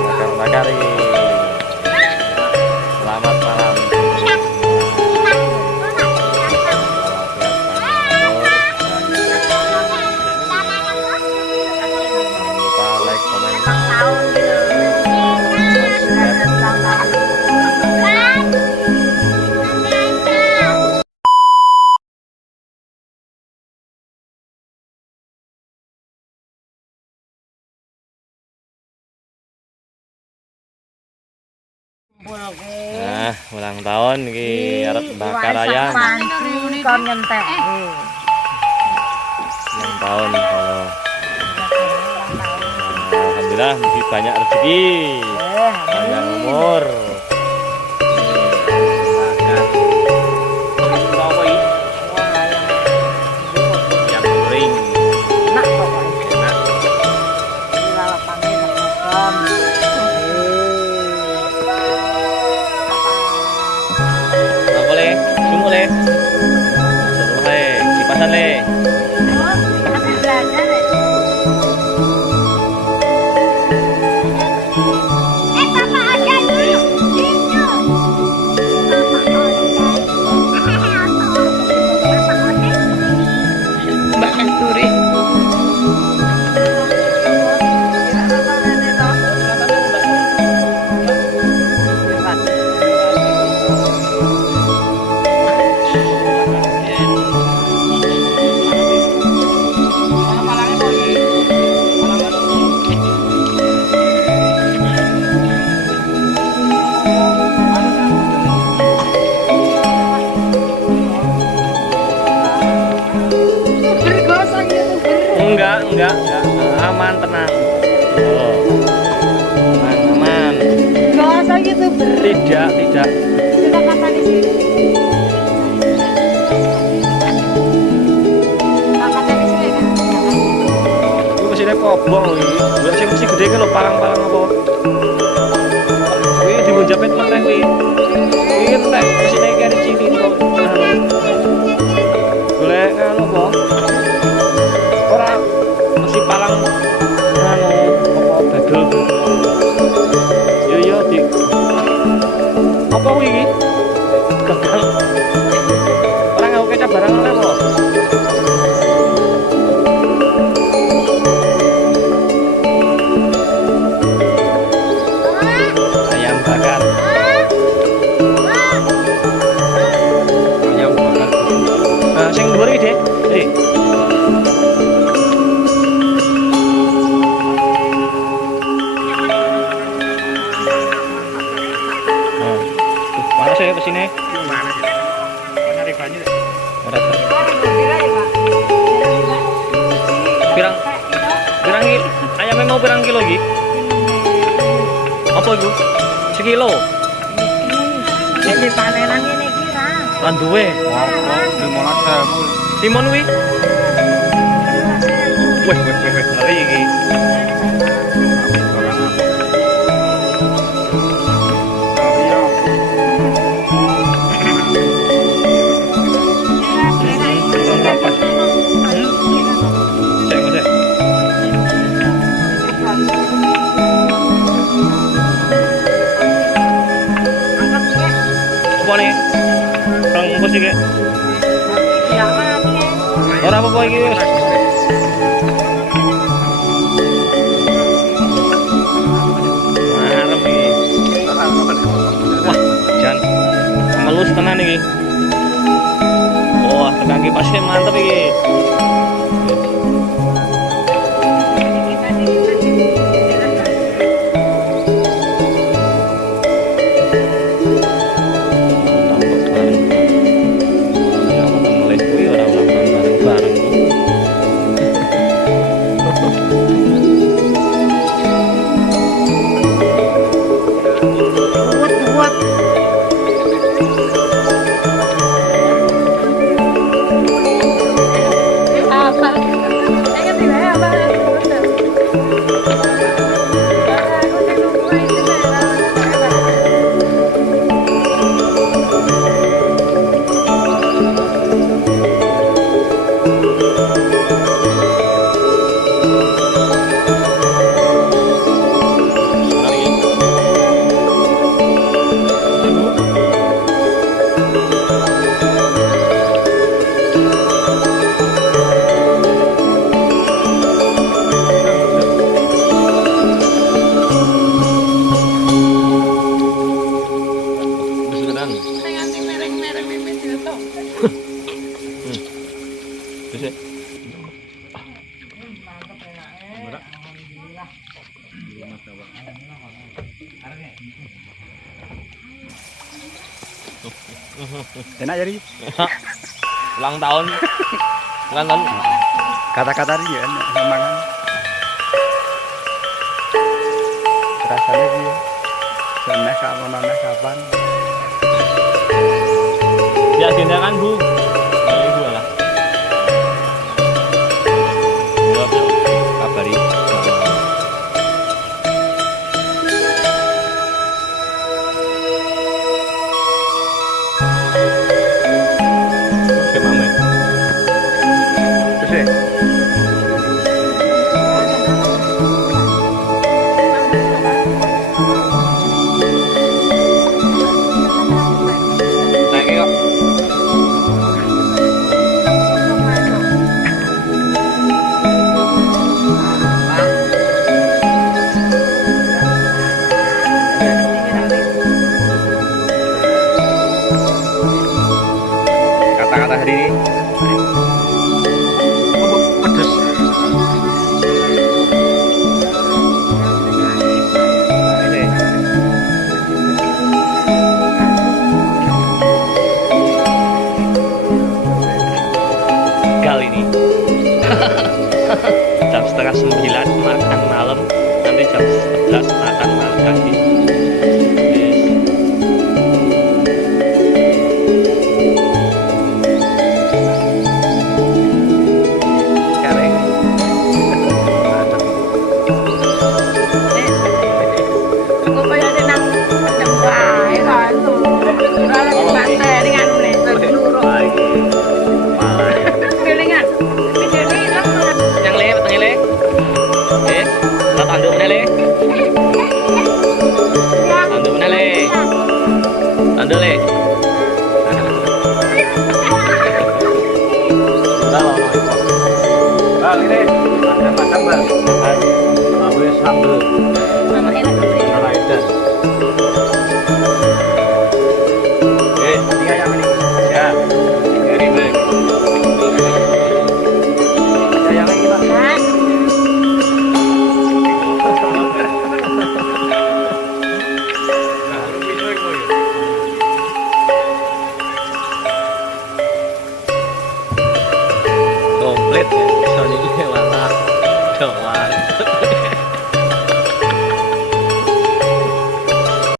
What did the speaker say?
Bakar-bakar ini. Selamat malam. Jangan lupa like, komen, nah, ulang tahun iki arep bakar ayam. Kon nyentek. Ulang tahun kalau. Alhamdulillah masih banyak rezeki. Panjang umur. Yang goreng. Enak pokoknya. Enak. Lalapannya enak. Apa le? Sumur le? Seru le, kipasan le. Mbak Kasturi. Enggak, aman, tenang. Oh. Aman. Gak usah YouTuber. Tidak. Kita makan di sini. Makan di sini kan? Ini masih ada kobong ini. Buat sih masih gede kan lo palang-palang apa? Ini dimunjapin mana ini? Ini teh masih naik dari sini kok. Boleh anu kok? Orang masih palang anu apa bagel yo di apa kuwi iki gagal orang aku kecap barang oleh apa ayam bakar sing dhuwur iki Dek. Panas ya kesini. Mana ribanya? Pirang ayamnya mau pirang kilo lagi? Apa itu? Sekilo? Jadi panenan ini kira. Lan duwe. Timun wi? Wih, ngeri iki. Apa nih? Kang bos iki. Ora apa-apa iki wis. Marem iki. Wah, jan melus tenan iki. Wah, tekan kipasnya mantep iki. Enak jadi. Ulang tahun. Ulang tahun. Kata-kata dia enak makan. Rasanya sih. Sana kapan? Ya agenda kan Bu. Ini Bu lah. Kabari. Kemana? Terus Naik kok. kata-kata hari ini. Pedes. Ini. Gal ini. Jam 8:30 makan malam, nanti jam 11 makan malam lagi. Kareng. Kok kaya ada nang nang wae kan. Ora lagi santai dengan nih, seluruh. Kelingan. Video ini ilang mana? Yang le, petang le. Tak tanduk mana le? Ya. Tanduk mana le? Tanduk le. Ini ada macam ber. Awes sambel. Mama enak dulu ya. Raidan. Tiga yang ini. Ya. Very baik. Ya, yang lagi Pak. Kan. Komplit ya. Soalnya ini malah doang.